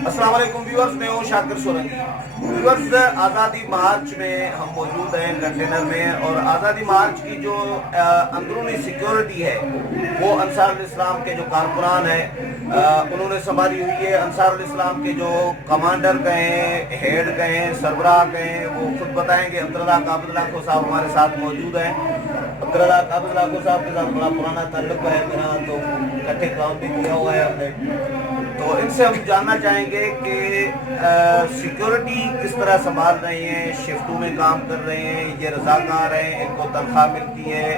अस्सलाम वालेकुम व्यूअर्स, मैं हूँ शाकिर सोलंकी। व्यूअर्स, आज़ादी मार्च में हम मौजूद हैं कंटेनर में, और आज़ादी मार्च की जो अंदरूनी सिक्योरिटी है वो अंसारुल इस्लाम के जो कारकुनान हैं उन्होंने संभाली हुई है। अंसारुल इस्लाम के जो कमांडर गए हैं, हेड गए हैं, सरबराह गए हैं, वो खुद बताएंगे। अब्दुर्रज़ाक आबिद लाखो साहब हमारे साथ मौजूद हैं। अब्दुर्रज़ाक आबिद लाखो साहब के साथ बड़ा पुराना ताल्लुक है मेरा, तो इकट्ठे काम भी किया हुआ है हमने। तो इनसे हम जानना चाहेंगे कि सिक्योरिटी किस तरह संभाल रहे हैं, शिफ्टों में काम कर रहे हैं, ये रज़ाकार हैं, इनको तनख्वाह मिलती है,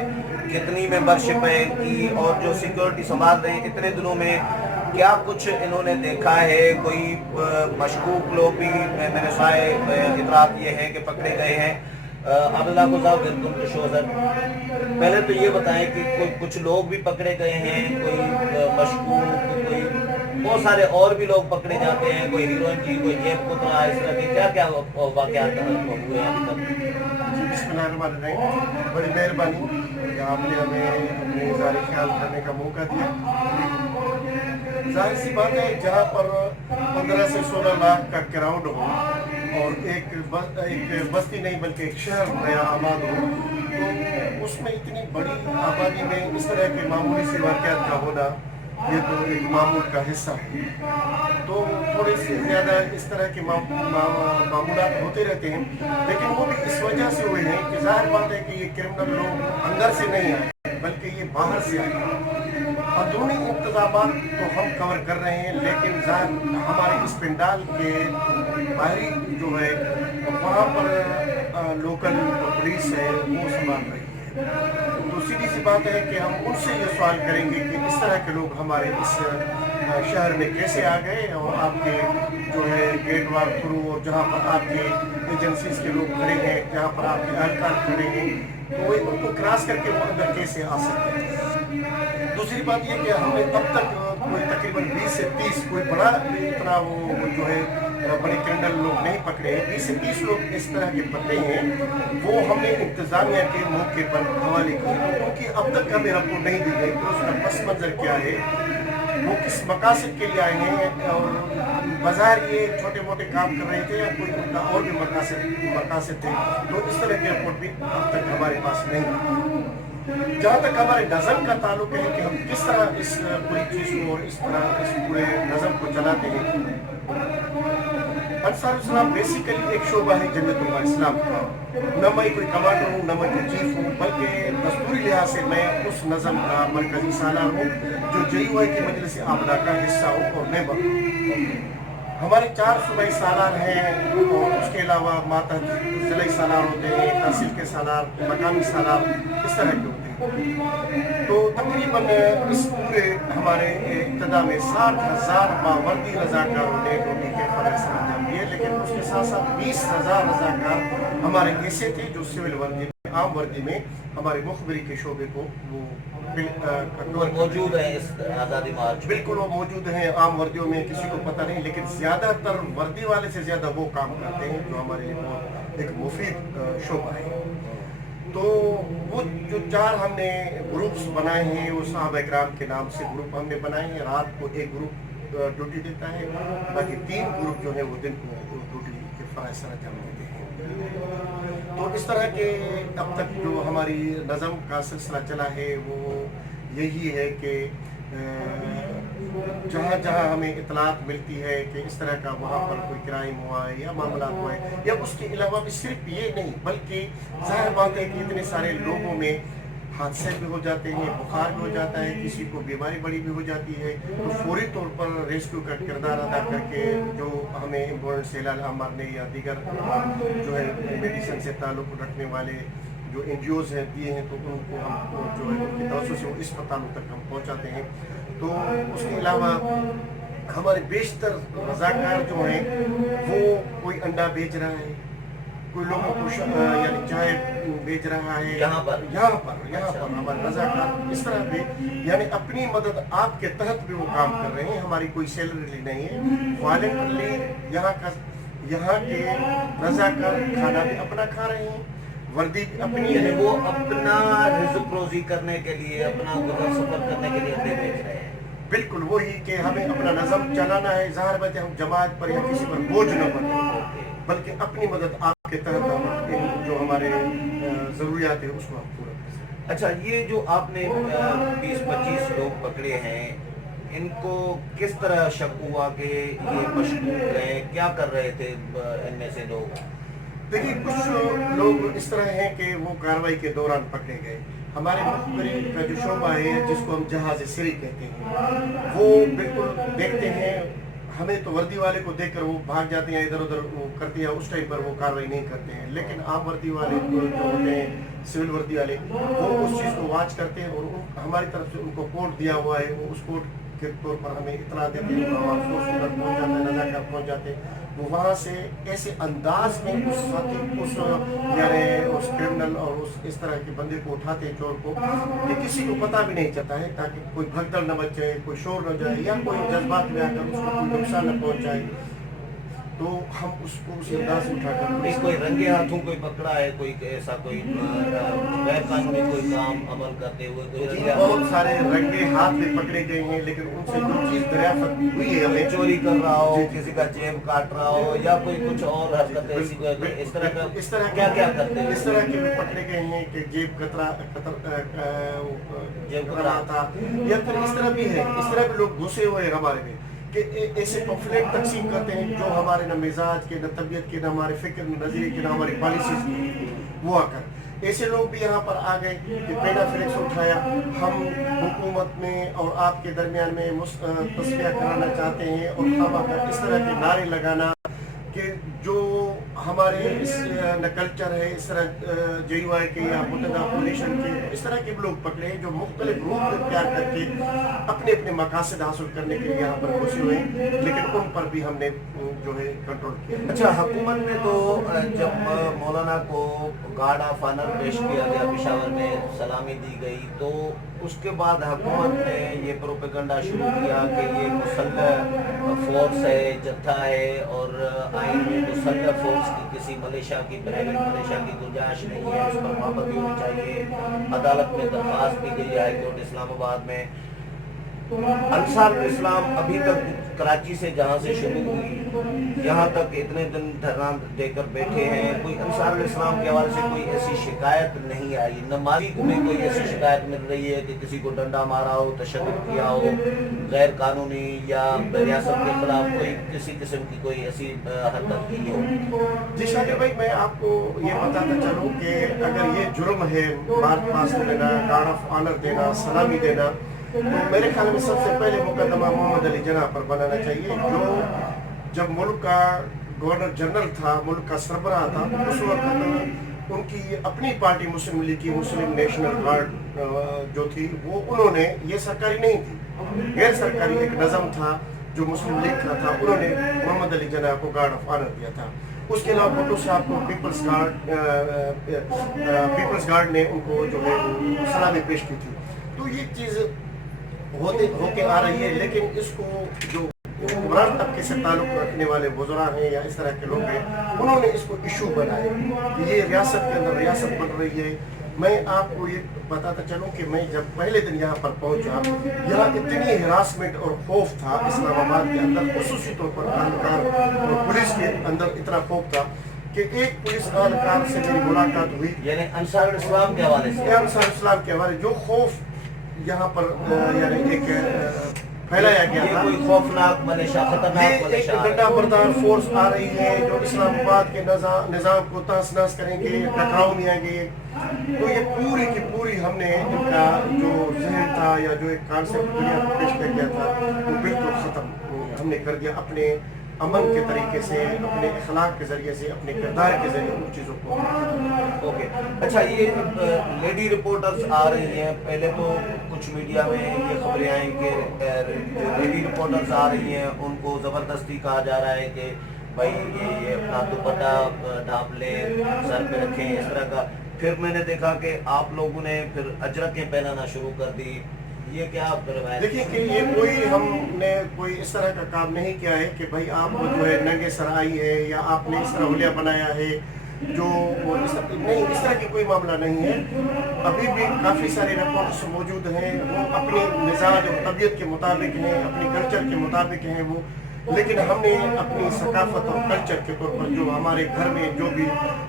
कितनी मेंबरशिप है इनकी, और जो सिक्योरिटी संभाल रहे हैं इतने दिनों में क्या कुछ इन्होंने देखा है। कोई मशकूक लोग भी मैंने सुनाए, इतरात ये हैं कि पकड़े गए हैं। आबिद लाखो साहब, वेलकम टू शो सर। पहले तो ये बताएं कि कोई कुछ लोग भी पकड़े गए हैं, कोई मशकूक, कोई बहुत सारे और भी लोग पकड़े जाते हैं, कोई हीरोइन की, कोई जेब पुतला, इस तरह के क्या क्या वाक़यात हुए हैं अभी तक। बिस्मिल्लाहिर्रहमानिर्रहीम। बड़ी मेहरबानी कि आपने हमें अपने इज़हार ख्याल करने का मौका दिया। जाहिर सी बात है, जहाँ पर 15 से 16 लाख का क्राउड हो और एक बस्ती नहीं बल्कि एक शहर नया आबाद हो, तो उसमें इतनी बड़ी आबादी में इस तरह के मामूली से वाक़यात का होना, ये तो एक मामूल का हिस्सा है। तो थोड़े से ज़्यादा इस तरह के मामूलात होते रहते हैं, लेकिन वो भी इस वजह से हुए हैं कि ज़ाहिर बात है कि ये क्रिमिनल लोग अंदर से नहीं आए बल्कि ये बाहर से आए। अंदरूनी इंतजामात तो हम कवर कर रहे हैं, लेकिन ज़ाहिर हमारे इस पंडाल के बाहरी जो है वहाँ पर लोकल पुलिस है वो संभाल रही है। तो सीधी सी बात है कि हम उनसे ये सवाल करेंगे कि इस तरह के लोग हमारे इस शहर में कैसे आ गए, और आपके जो है गेट वाल थ्रू, और जहाँ पर आपके एजेंसीज के लोग खड़े हैं, जहाँ पर आपके एहलकार खड़े हैं, तो वो उनको क्रॉस करके वो अंदर कैसे आ सकते हैं। दूसरी बात ये कि हमें अब तक कोई तकरीबन 20 से 30 कोई बड़ा इतना वो जो है बड़े क्रिमिनल लोग नहीं पकड़े हैं। 20 से 30 लोग इस तरह के पकड़े हैं, वो हमने इंतजामिया के मौके पर हवाले किए, क्योंकि अब तक हमें रिपोर्ट नहीं दी गई कि उसका पस मंजर क्या है, वो किस मकासद के लिए आए हैं, और बाजार ये छोटे मोटे काम कर रहे थे या कोई उनका और भी मकासद थे। तो इस तरह की रिपोर्ट भी अब तक हमारे पास नहीं है। जहाँ तक हमारे नज़म का ताल्लुक है कि हम किस तरह इस पूरी चीज़ को और इस तरह इस पूरे नज़म को चलाते हैं, अंसारुल इस्लाम बेसिकली एक शोबा है जमीयतुल इस्लाम का। न मैं कोई कमांडर हूँ, न मैं कोई चीफ हूँ, बल्कि दस्तूरी लिहाज से मैं उस नज़म का मरकजी सालार हूँ जो JUI की मजलिस आमला का हिस्सा हूँ और मेंबर हूँ। हमारे 4 सूबाई सालार हैं, और उसके अलावा मातहत ज़िलाई सालार होते हैं, तहसील के सालार, मकामी सालार, इस तरह के होते हैं। तो तकरीबन इस पूरे हमारे इब्तिदा में 60,000 बावर्दी रज़ाकारों ने ड्यूटी के फ़र्ज़ सर अंजाम दिए, लेकिन उसके साथ साथ 20,000 रज़ाकार हमारे ऐसे थे जो सिविल वर्दी में, आम वर्दी में हमारे मुखबरी के शोबे को वो मौजूद है इस आज़ादी मार्च। बिल्कुल वो मौजूद हैं। आम वर्दियों में किसी को पता नहीं, लेकिन ज़्यादातर वर्दी वाले से ज़्यादा वो काम करते हैं जो हमारे लिए बहुत एक मुफीद शोबा है। तो वो जो 4 हमने ग्रुप्स बनाए हैं, वो साहब इकराम के नाम से ग्रुप हमने बनाए हैं। रात को एक ग्रुप ड्यूटी देता है, बाकी 3 ग्रुप जो है वो दिन को ड्यूटी के फ़र्ज़ सर अंजाम देते हैं। तो इस तरह के अब तक जो हमारी नज़म का सिलसिला चला है वो यही है कि जहाँ जहाँ हमें इतलात मिलती है कि इस तरह का वहाँ पर कोई क्राइम हुआ है या मामला हुआ है, या उसके अलावा भी सिर्फ ये नहीं बल्कि ज़ाहिर बात है कि इतने सारे लोगों में हादसे भी हो जाते हैं, बुखार भी हो जाता है, किसी को बीमारी बड़ी भी हो जाती है, तो फौरी तौर पर रेस्क्यू का किरदार अदा करके जो हमें एम्बुलेंस से अमर ने या दीगर जो है मेडिसिन से ताल्लुक़ रखने वाले जो NGOs हैं दिए हैं, तो उनको हम जो है उनकी तवज्जो से वो अस्पतालों तक हम पहुँचाते हैं। तो उसके अलावा हमारे बेशतर रज़ाकार जो हैं वो कोई अंडा बेच रहा है, कोई लोगों को यानी चाय बेच रहा है, यहाँ पर हमारे रज़ाकार इस तरह पे यानी अपनी मदद आपके तहत भी वो काम कर रहे हैं। हमारी कोई सैलरी नहीं है, वॉलंटरली यहाँ के रज़ाकार खाना भी अपना खा रहे हैं, वर्दी भी अपनी है, वो अपना रिज़्क़ रोज़ी करने के लिए, अपना गुज़र सफ़र करने के लिए बेच रहे हैं। बिल्कुल वही कि हमें अपना नज़म चलाना है। ज़ाहिर बात है हम जमात पर या किसी पर बोझ न बने, बल्कि अपनी मदद आपके तहत हम इन जो हमारे ज़रूरियात है उसको हम पूरा कर सकें। अच्छा, ये जो आपने 20-25 लोग पकड़े हैं, इनको किस तरह शक हुआ कि ये मशकूक हैं, क्या कर रहे थे इनमें से लोग? देखिए कुछ लोग इस तरह हैं कि वो कार्रवाई के दौरान पकड़े गए। हमारे मुखबरी का जो शोबा है जिसको हम जहाज सरी कहते हैं, वो बिल्कुल देखते हैं, हमें तो वर्दी वाले को देखकर वो भाग जाते हैं, इधर उधर वो करते हैं, उस टाइम पर वो कार्रवाई नहीं करते हैं। लेकिन आम वर्दी वाले जो होते हैं, सिविल वर्दी वाले, वो उस चीज़ को वॉच करते हैं और हमारी तरफ से उनको कोड दिया हुआ है, वो उस कोड के तौर पर हमें इतना देते हैं, हम अफसोस उधर पहुँच जाते हैं, नज़ाकत पहुँच जाते हैं। वो वहाँ से ऐसे अंदाज में उस साथी उस यानी उस क्रिमिनल और उस इस तरह के बंदे को उठाते हैं, चोर को, कि किसी को पता भी नहीं चलता है, ताकि कोई भगदड़ न मच जाए, कोई शोर न जाए या कोई जज्बात में आकर उसको कोई नुकसान न पहुँचाए। तो हम उसको उस अंदाज से उठाकर कोई रंगे हाथों कोई पकड़ा है, कोई ऐसा कोई गैर कानूनी कोई काम अमल करते हुए कोई रंगे बहुत सारे रंगे हाथ में पकड़े गए हैं, लेकिन उनसे जो चीज़ दरियाफ्त हुई है, हमें चोरी कर रहा हो, किसी का जेब काट रहा हो या कोई कुछ और हरकत ऐसी कोई इस तरह क्या क्या करते हैं? इस तरह के भी पकड़े गए हैं कि जेब कतरा था, या फिर इस तरह भी है, इस तरह भी लोग घुसे हुए हैं हमारे में कि ऐसे पम्फलेट तकसीम करते हैं जो हमारे न मिजाज के, न तबीयत के, न हमारे फिक्र, न नज़रिए के, न हमारी पॉलिसीज की, वो आकर ऐसे लोग भी यहाँ पर आ गए कि पेड़ा फ्लेक्स उठाया, हम हुकूमत में और आपके दरमियान में तस्वीर कराना चाहते हैं, और हम आकर इस तरह के नारे लगाना कि जो हमारे इस न कल्चर है, इस तरह JUI के या मुतदा पोजिशन के, इस तरह के लोग पकड़े हैं जो मुख्तलिफ रूप में प्यार करके अपने अपने मकासद हासिल करने के लिए यहाँ पर घुसे हुए हैं, लेकिन उन पर भी हमने जो है कंट्रोल किया। अच्छा, हुकूमत ने तो जब मौलाना को गार्ड ऑफ ऑनर पेश किया गया, पेशावर में सलामी दी गई, तो उसके बाद हुकूमत ने ये प्रोपेगेंडा शुरू किया कि ये मुसल्लह फोर्स है, जत्था है, और आइन में मुसल्लह फोर्स की किसी मलेशिया की प्राइवेट मलेशिया की गुंजाइश नहीं है, उस पर पाबंदी होनी चाहिए। अदालत में दरख्वास्त दी गई हाई कोर्ट इस्लामाबाद में। अंसार इस्लाम अभी तक कराची से जहाँ से शुरू हुई यहाँ तक इतने दिन धरना देकर बैठे हैं, कोई अंसार इस्लाम के हवाले से कोई ऐसी शिकायत नहीं आई, न मालिक में कोई ऐसी शिकायत मिल रही है कि किसी को डंडा मारा हो, तशद्दुद किया हो, गैर कानूनी या रियासत के खिलाफ कोई किसी किस्म की कोई ऐसी हरकत की हो? जी शाकिर भाई, मैं आपको ये बताना चाहूँ कि अगर ये जुर्म है मार्च पास देना, गार्ड ऑफ ऑनर देना, सलामी देना, तो मेरे ख्याल में सबसे पहले मुकदमा मोहम्मद अली जिन्ना पर बनाना चाहिए, जो जब मुल्क का गवर्नर जनरल था, मुल्क का सरबराह था, उस वक्त उनकी अपनी पार्टी मुस्लिम लीग की मुस्लिम नेशनल गार्ड जो थी, वो उन्होंने, ये सरकारी नहीं थी, गैर सरकारी एक नज़म था जो मुस्लिम लीग का था, उन्होंने मोहम्मद अली जिन्ना को गार्ड ऑफ ऑनर दिया था। उसके अलावा भुट्टो साहब को पीपल्स गार्ड ने उनको जो है सलामी पेश की थी। तो ये चीज़ होके आ रही है, लेकिन इसको जो हुक्मरान तबके से ताल्लुक़ रखने वाले वज़रा हैं या इस तरह के लोग हैं, उन्होंने इसको इशू बनाया कि ये रियासत के अंदर रियासत बन रही है। मैं आपको ये बताता चलूँ कि मैं जब पहले दिन यहाँ पर पहुँचा, यहाँ इतनी हिरासमेंट और खौफ था इस्लामाबाद के अंदर, खुसूसी तौर पर एहलकार और पुलिस के अंदर इतना खौफ था कि एक पुलिस एहलकार से मेरी मुलाकात हुई, यानी अंसार इस्लाम के हवाले से, अंसार इस्लाम के हवाले जो खौफ यहाँ पर यानी एक फैलाया गया था, कोई खौफनाक मलेशिया, खतरनाक मलेशिया, एक डंडा बरदार फोर्स आ रही है जो इस्लामाबाद के निज़ाम को तहस नहस करेंगे, टकराव में आएंगे। तो ये पूरी की पूरी हमने इनका जो जहन था या जो एक कॉन्सेप्ट दुनिया को पेश किया गया था, वो बिल्कुल ख़त्म हमने कर दिया, अपने अमन के तरीके से, अपने अखलाक के ज़रिए से, अपने किरदार के ज़रिए उन चीज़ों को। ओके, अच्छा, ये लेडी रिपोर्टर्स आ रही हैं, पहले तो कुछ मीडिया में ये खबरें आई कि जो लेडी रिपोर्टर्स आ रही हैं उनको ज़बरदस्ती कहा जा रहा है कि भाई ये अपना दुपट्टा ढाँप लें, सर पे रखें, इस तरह का। फिर मैंने देखा कि आप लोगों ने फिर अजरकें पहनाना शुरू कर दी, ये क्या रवायत? देखिए कि ये कोई हमने कोई इस तरह का काम नहीं किया है कि भाई आप जो है नंगे सर आई है या आपने इस तरह हुलिया बनाया है जो वो इस तरह की कोई मामला नहीं है। अभी भी काफ़ी सारे रिपोर्ट्स मौजूद हैं, वो अपने मिजाज और तबीयत के मुताबिक हैं, अपने कल्चर के मुताबिक हैं वो। लेकिन हमने अपनी सकाफत और कल्चर के तौर पर जो हमारे घर में जो भी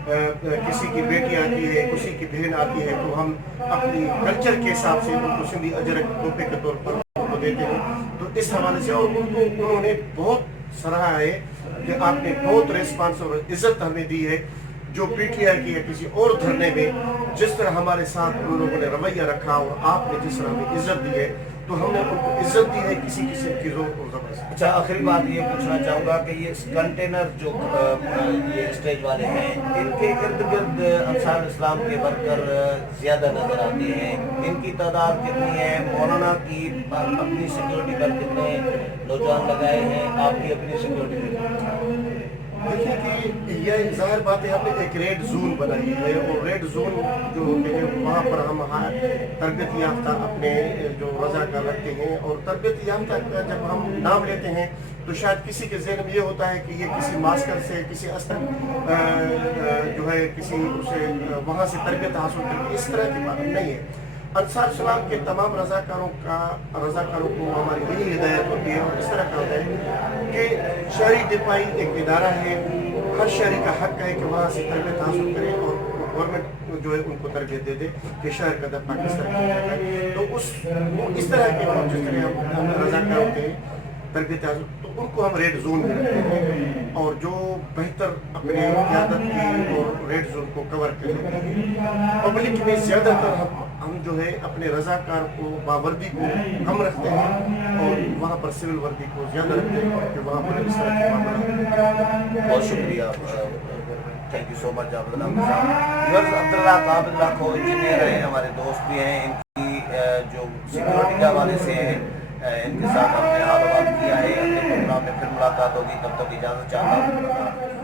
किसी की बेटी आती है, किसी की बहन आती है, तो हम अपनी कल्चर के हिसाब से उनको सिंधी अजरक तोहफे के तौर पर उनको देते हैं। तो इस हवाले से और उन्होंने बहुत सराहा है कि आपने बहुत रिस्पांस और इज्जत हमें दी है। जो पीटीआई की या किसी और धरने में जिस तरह हमारे साथ उन लोगों ने रवैया रखा और आपने जिस तरह हमें इज्जत दी है, तो हमने उनको इज्जत दी है किसी किसी की जोर और जबरदस्ती। अच्छा, आखिरी बात ये पूछना चाहूँगा कि ये कंटेनर जो ये स्टेज वाले हैं, इनके इर्द गिर्द अंसार इस्लाम के वर्कर ज़्यादा नज़र आते हैं, इनकी तादाद कितनी है? मौलाना की अपनी सिक्योरिटी पर कितने नौजवान लगाए हैं, आपकी अपनी सिक्योरिटी पर? देखिए कि यह ज़ाहिर बात है, हमने एक रेड जोन बनाई है और रेड जोन जो होते हैं वहाँ पर हम तरबियत याफ्ता अपने जो रज़ाकार रखते हैं। और तरबियत याफ्ता का जब हम नाम लेते हैं तो शायद किसी के ज़हन में ये होता है कि ये किसी मास्टर से, किसी अस्तर जो है किसी उसे वहाँ से तरबियत हासिल करके, इस तरह की बात नहीं है। अंसार इस्लाम के तमाम रज़ाकारों को हमारी यही हिदायत होती है और इस तरह का होता है कि शहरी दिफाई एक इदारा है, हर शहरी का हक है कि वहाँ से तरबियत हासिल करे और गवर्नमेंट जो है उनको तरबियत दे दे कि शहर का दर्जा पाकिस्तान किया जाता है। तो इस तरह के लोग जिस तरह हम रज़ाकार होते हैं तरबियत हासिल, तो उनको हम रेड जोन में रखते हैं और जो बेहतर अपने क़यादत की और रेड जोन को कवर करें। पब्लिक में ज़्यादातर हम जो है अपने रज़ाकार को बावर्दी को कम रखते हैं और वहाँ पर सिविल वर्दी को ज़्यादा रखते हैं क्योंकि वहाँ पर इस तरह की मामला। बहुत शुक्रिया, thank you so much Abdullah काबिल लाखो इंजीनियर हैं, हमारे दोस्त भी हैं। इनकी जो सिक्योरिटी के हवाले से है, इनके साथ हमने हाल किया है। अगले प्रोग्राम में फिर मुलाकात होगी, तब तक इजाज़त चाहता हूँ।